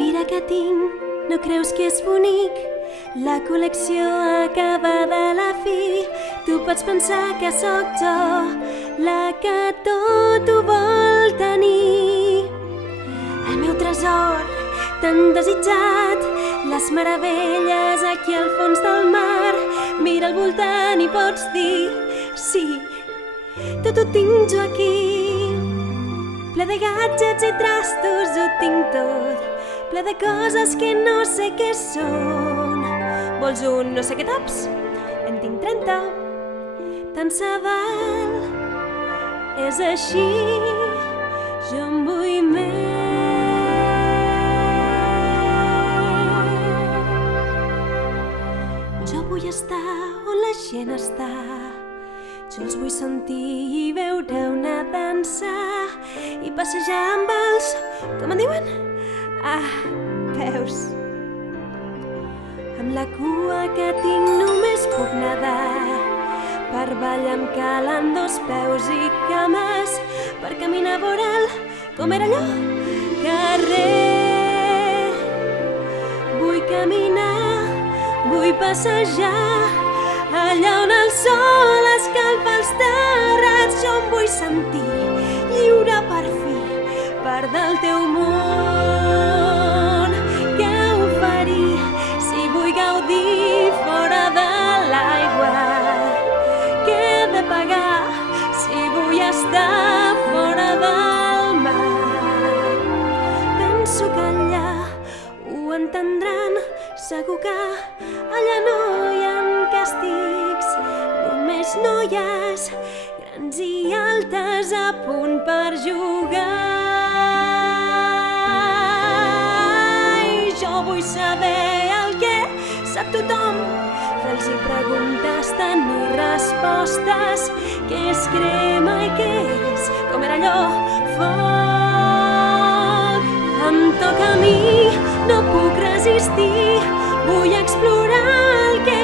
Mira que tinc, no creus que és bonic? La col·lecció acabada a la fi. Tu pots pensar que sóc jo la que tot ho vol tenir. El meu tresor tan desitjat, les meravelles aquí al fons del mar. Mira al voltant i pots dir sí, tot ho tinc jo aquí. Ple de gadgets i trastos ho tinc tot, ple de coses que no sé què són. Vols un no sé què tops? En tinc 30. Tant se val, és així, jo en vull més. Jo vull estar on la gent està, jo els vull sentir i veure una dansa i passejar amb els... com en diuen? Peus. Amb la cua que tinc només puc nedar, per ballar em calen 2 peus i cames, per caminar voral, com era allò? Carrer. Vull caminar, vull passejar, allà on el sol escalfa els terrats. Jo em vull sentir lliure per fi, part del teu món. Què oferir si vull gaudir fora de l'aigua? Què he de pagar si vull estar fora del mar? Penso que allà ho entendran, segur que allà no hi ha càstigs, només noies grans i altes a punt per jugar. I jo vull saber el que sap tothom, fer-los preguntes, tenir respostes, què és crema i què és, com era allò, foc. Em toca a mi, no puc resistir, vull explorar el que